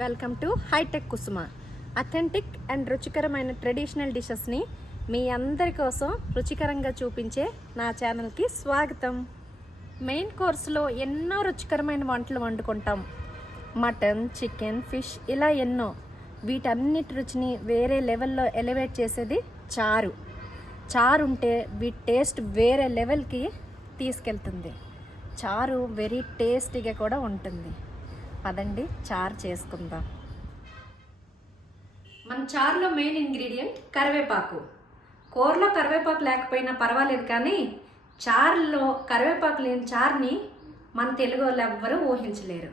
Welcome to hitech Kusuma. Authentic and రుచికరమైన traditional డిషెస్ని మీ అందరి కోసం రుచికరంగా చూపించే నా ఛానల్కి స్వాగతం. మెయిన్ కోర్స్లో ఎన్నో రుచికరమైన వంటలు వండుకుంటాం. మటన్, చికెన్, ఫిష్ ఇలా ఎన్నో. వీటన్నిటి రుచిని వేరే లెవెల్లో ఎలివేట్ చేసేది చారు. చారు ఉంటే వీటి టేస్ట్ వేరే లెవెల్కి తీసుకెళ్తుంది. చారు వెరీ టేస్టీగా కూడా ఉంటుంది. పదండి చారు చేసుకుందాం. మన చారులో మెయిన్ ఇంగ్రీడియంట్ కరివేపాకు. కూరలో కరివేపాకు లేకపోయినా పర్వాలేదు, కానీ చారులో కరివేపాకు లేని చారుని మన తెలుగు వాళ్ళు ఎవ్వరూ ఊహించలేరు.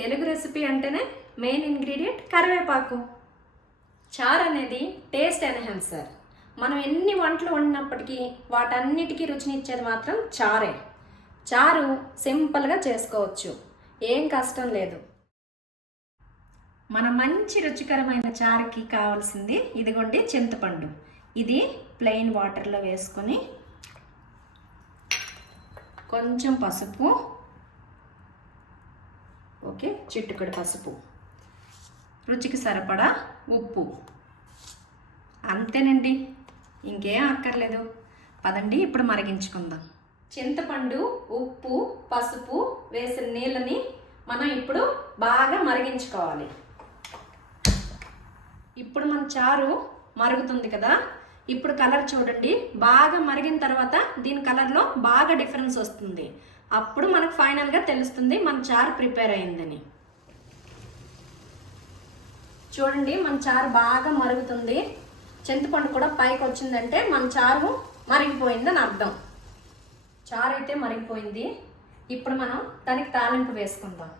తెలుగు రెసిపీ అంటేనే మెయిన్ ఇంగ్రీడియంట్ కరివేపాకు. చారు అనేది టేస్ట్ ఎన్హాన్సర్. మనం ఎన్ని వంటలు వండినప్పటికీ వాటన్నిటికీ రుచినిచ్చేది మాత్రం చారే. చారు సింపుల్గా చేసుకోవచ్చు, ఏం కష్టం లేదు. మన మంచి రుచికరమైన చారుకి కావాల్సింది ఇదిగోండి చింతపండు. ఇది ప్లెయిన్ వాటర్లో వేసుకొని కొంచెం పసుపు, ఓకే, చిటికెడు పసుపు, రుచికి సరిపడా ఉప్పు, అంతేనండి, ఇంకేం అక్కర్లేదు. పదండి ఇప్పుడు మరిగించుకుందాం. చింతపండు, ఉప్పు, పసుపు వేసిన నీళ్ళని మనం ఇప్పుడు బాగా మరిగించుకోవాలి. ఇప్పుడు మన చారు మరుగుతుంది కదా, ఇప్పుడు కలర్ చూడండి. బాగా మరిగిన తర్వాత దీని కలర్లో బాగా డిఫరెన్స్ వస్తుంది. అప్పుడు మనకు ఫైనల్గా తెలుస్తుంది మన చారు ప్రిపేర్ అయిందని. చూడండి, మన చారు బాగా మరుగుతుంది. చింతపండు కూడా పైకి వచ్చిందంటే మన చారు మరిగిపోయిందని అర్థం. చారు అయితే మరిగిపోయింది. ఇప్పుడు మనం దానికి తాలింపు వేసుకుందాం.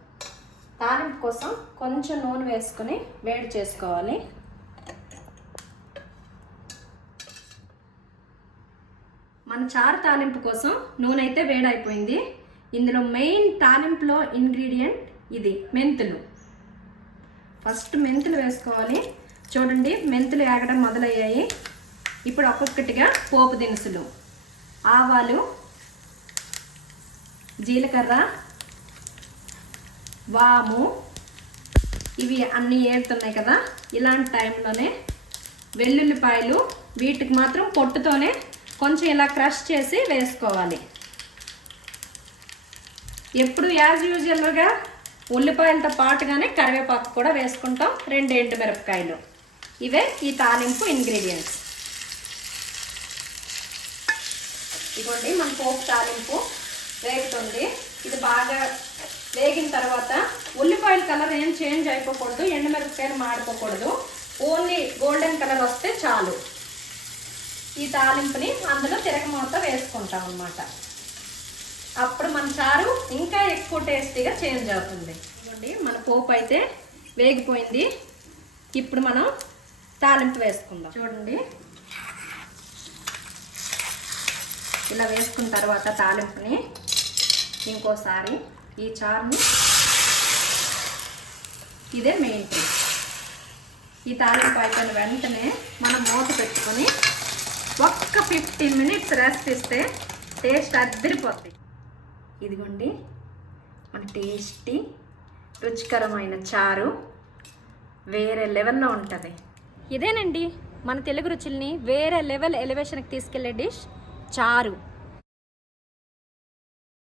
తాలింపు కోసం కొంచెం నూనె వేసుకొని వేడి చేసుకోవాలి. మన చారు తాలింపు కోసం నూనె అయితే వేడైపోయింది. ఇందులో మెయిన్ తాలింపులో ఇంగ్రీడియంట్ ఇది మెంతులు. ఫస్ట్ మెంతులు వేసుకోవాలి. చూడండి, మెంతులు ఏగడం మొదలయ్యాయి. ఇప్పుడు ఒక్కొక్కటిగా పోపు దినుసులు, ఆవాలు, జీలకర్ర, వాము, ఇవి అన్నీ ఏరుతున్నాయి కదా. ఇలాంటి టైంలోనే వెల్లుల్లిపాయలు, వీటికి మాత్రం పొట్టుతోనే కొంచెం ఇలా క్రష్ చేసి వేసుకోవాలి. ఎప్పుడు యాజ్ యూజువల్గా ఉల్లిపాయలతో పాటుగానే కరివేపాకు కూడా వేసుకుంటాం, 2 ఎండుమిరపకాయలు. ఇవే ఈ తాలింపు ఇంగ్రీడియంట్స్. ఇదిగోండి మన పోపు తాలింపు వేగుతుంది. ఇది బాగా వేగిన తర్వాత ఉల్లిపాయల కలర్ ఏం చేంజ్ అయిపోకూడదు, ఎండుమిరపకాయలు మాడిపోకూడదు, ఓన్లీ గోల్డెన్ కలర్ వస్తే చాలు. ఈ తాలింపుని అందులో తిరగమూత వేసుకుంటాం అన్నమాట. అప్పుడు మన చారు ఇంకా ఎక్కువ టేస్టీగా చేంజ్ అవుతుంది. చూడండి, మన పోపు అయితే వేగిపోయింది. ఇప్పుడు మనం తాలింపు వేసుకుందాం. చూడండి, ఇలా వేసుకున్న తర్వాత తాలింపుని ఇంకోసారి ఈ చారుని, ఇదే మెయిన్ థింగ్. ఈ తాలింపు అయిపోయిన వెంటనే మనం మూత పెట్టుకొని ఒక్క 15 మినిట్స్ రెస్ట్ ఇస్తే టేస్ట్ అద్దరిపోతుంది. ఇదిగోండి మన టేస్టీ రుచికరమైన చారు వేరే లెవెల్లో ఉంటుంది. ఇదేనండి మన తెలుగు రుచుల్ని వేరే లెవెల్ ఎలివేషన్కి తీసుకెళ్లే డిష్ చారు.